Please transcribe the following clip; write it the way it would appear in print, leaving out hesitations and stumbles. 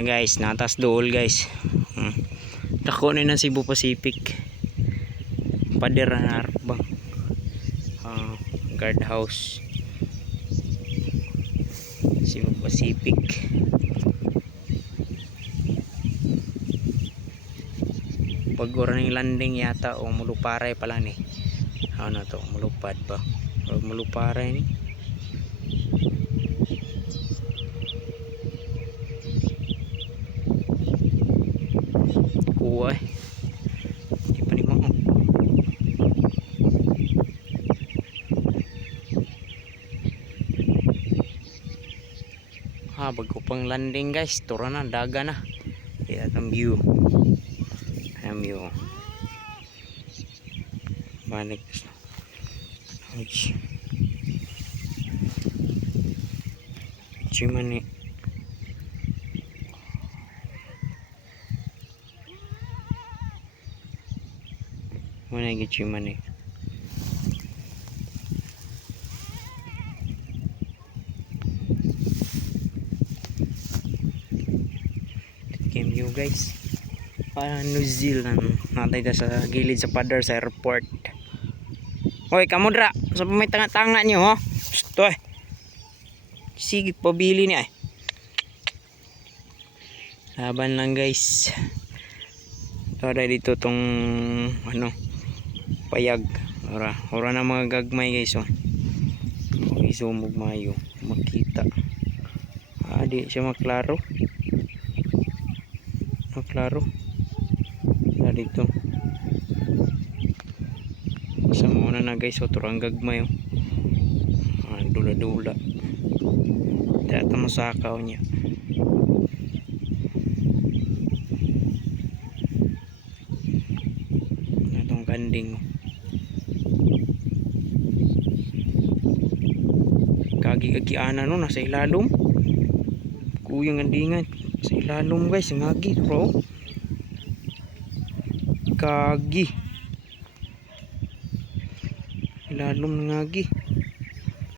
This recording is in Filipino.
Guys, natas dool guys. Dako na ng Cebu Pacific. Pader na arbang. Guard house. Cebu Pacific. Pag oras ng landing yata o muluparay pala ni. Ano to, mulupad ba? O muluparay ni. Kuha eh. Di pa ni mo. Bago pang landing guys, tura na, daga na. Kaya ang view. Ang view. Balik. Cuman nih. Mana lagi cuman nih. Game view guys. New Zealand. Natay ta sa gilid sa pader sa airport. Hoy, kamu dra. Sa may tanga-tanga niyo, ho. Stoy. Sige, pabili niya eh. Laban lang guys. Tora dito tong ano, payag. Ora na mga gagmay guys, oh. Isumog mayo, makita. Di siya maklaro. Maklaro. Na dito. Sa muna na guys, turang gagmay, oh. Dula-dula. Data masakaw niya. Itong ganding, oh. Kagi-agiana no, nasa ilalom. Kuyang gandingan sa ilalom guys, ngagi bro. Kagi ilalom ngagi.